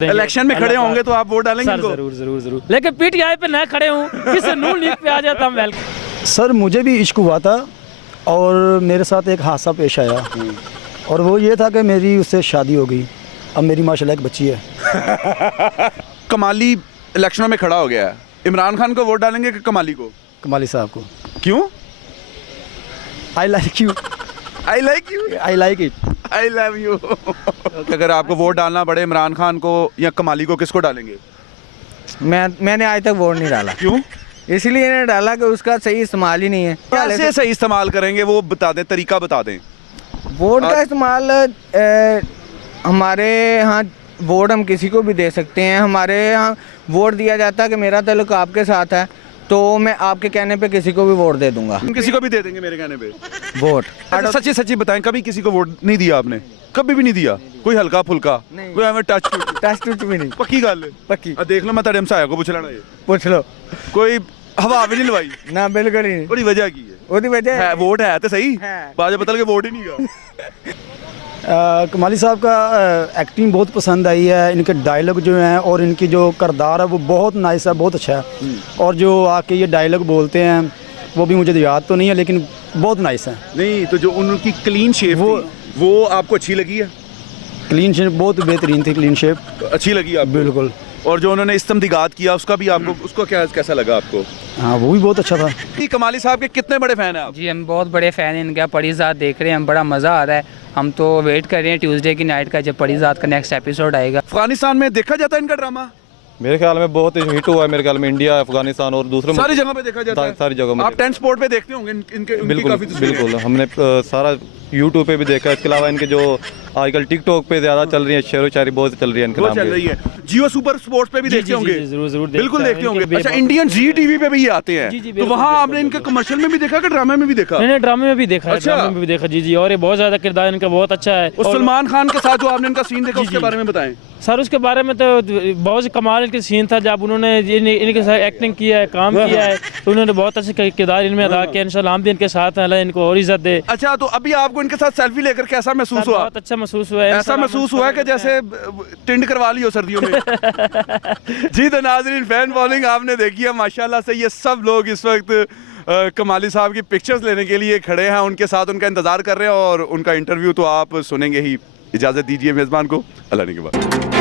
Election में खड़े होंगे तो आप वोट डालेंगे इनको? जरूर जरूर जरूर, लेकिन पीटीआई पे ना खड़े हूँ, किसी नून लीग पे आ जाता हम वेलकम। सर मुझे भी इश्क हुआ था और मेरे साथ एक हादसा पेश आया और वो ये था कि मेरी उससे शादी हो गई। अब मेरी माशाल्लाह एक बच्ची है। कमाली इलेक्शनों में खड़ा हो गया है, इमरान खान को वोट डालेंगे कि कमाली को? कमाली साहब को। क्यों? I like you, I like you, I like it, I love you. अगर आपको वोट डालना पड़े इमरान खान को या कमाली को, किसको डालेंगे? मैंने आज तक वोट नहीं डाला। क्यों? इसलिए नहीं डाला कि उसका सही इस्तेमाल ही नहीं है। कैसे सही इस्तेमाल करेंगे वो बता दें, तरीका बता दें। वोट का इस्तेमाल हमारे यहाँ वोट हम किसी को भी दे सकते हैं। हमारे यहाँ वोट दिया जाता है कि मेरा ताल्लुक आपके साथ है तो मैं आपके कहने पे किसी को भी वोट दे दूंगा। हम किसी को भी दे देंगे मेरे कहने पे वोट। अच्छा, सच्ची सच्ची बताएं, कभी किसी को वोट नहीं दिया आपने? कभी भी नहीं दिया? कोई हल्का फुल्का, कोई हमें टच टच भी नहीं। पक्की गल है? पक्की। देख लो, मैं तेरे हमसाया को पूछ लेना, ये पूछ लो। कोई हवा भी नहीं लवाई ना, बिल्कुल ही नहीं। बड़ी वजह की है? ਉਹਦੀ वजह है वोट है तो सही, है। बाजे बदल के वोट ही नहीं गा। कमाली साहब का एक्टिंग बहुत पसंद आई है। इनके डायलॉग जो हैं और इनकी जो किरदार है वो बहुत नाइस है, बहुत अच्छा है। और जो आके ये डायलॉग बोलते हैं वो भी मुझे याद तो नहीं है लेकिन बहुत नाइस है। नहीं तो जो उनकी क्लीन शेप वो आपको अच्छी लगी है? क्लीन शेप बहुत बेहतरीन थी, क्लीन शेप अच्छी लगी आपको? बिल्कुल। और जो उन्होंने इस्तेमाल किया उसका भी आपको, उसको कैसा लगा आपको? हाँ वो भी बहुत अच्छा था। कमाली साहब के कितने बड़े फैन हैं आप? जी हम बहुत बड़े फ़ैन हैं इनका। परी ज़ात देख रहे हैं हम, बड़ा मज़ा आ रहा है। हम तो वेट कर रहे हैं ट्यूसडे की नाइट का, जब परी ज़ात का नेक्स्ट एपिसोड आएगा। अफगानिस्तान में देखा जाता है इनका ड्रामा? मेरे ख्याल में बहुत हिट हुआ है। मेरे ख्याल में इंडिया, अफगानिस्तान और दूसरे सारी जगह पे देखा जाता है। सारी जगह में आप टेंट स्पॉट पे देखते होंगे इनके बिल्कुल काफी तस्वीरें। बिल्कुल। हमने सारा यूट्यूब पे भी देखा। इसके अलावा इनके जो आजकल टिकटॉक पे ज्यादा चल रही है, शेर व शायरी बहुत चल रही है इनके वो नाम चल रही की। है। जियो सुपर स्पोर्ट्स पे भी देखते होंगे? जरूर जरूर बिल्कुल देखते होंगे। इनके अच्छा, इंडियन जी टीवी पे भी ये आते हैं, जी, जी, तो बिल्कुल, वहाँ बिल्कुल, आपने इनके कमर्शियल में भी देखा कि ड्रामे में भी देखा? मैंने ड्रामे में भी देखा है। अच्छा। ड्रामे में भी देखा जी जी। और ये बहुत ज़्यादा किरदार इनका बहुत अच्छा है। और सलमान खान के साथ जो आपने इनका सीन देखा उसके बारे में बताएं। सर उसके बारे में तो बहुत कमाल इनके सीन था जब उन्होंने इनके साथ एक्टिंग किया है, काम किया है, तो उन्होंने बहुत अच्छे किरदार इनमें अदा किया। इंशाल्लाह हम भी इनके साथ हैं, अल्लाह इनको और इज्जत दे। अच्छा, तो अभी आपको इनके साथ सेल्फी लेकर कैसा महसूस हुआ? बहुत अच्छा महसूस हुआ है। ऐसा महसूस हुआ कि जैसे टिंड करवा ली हो सर्दियों में। जी तो नाज़रीन, फैन फॉलोइंग आपने देखी है माशाल्लाह से। ये सब लोग इस वक्त कमाली साहब की पिक्चर्स लेने के लिए खड़े हैं, उनके साथ उनका इंतज़ार कर रहे हैं और उनका इंटरव्यू तो आप सुनेंगे ही। इजाज़त दीजिए मेज़बान को, अल्लाह ने के बाद।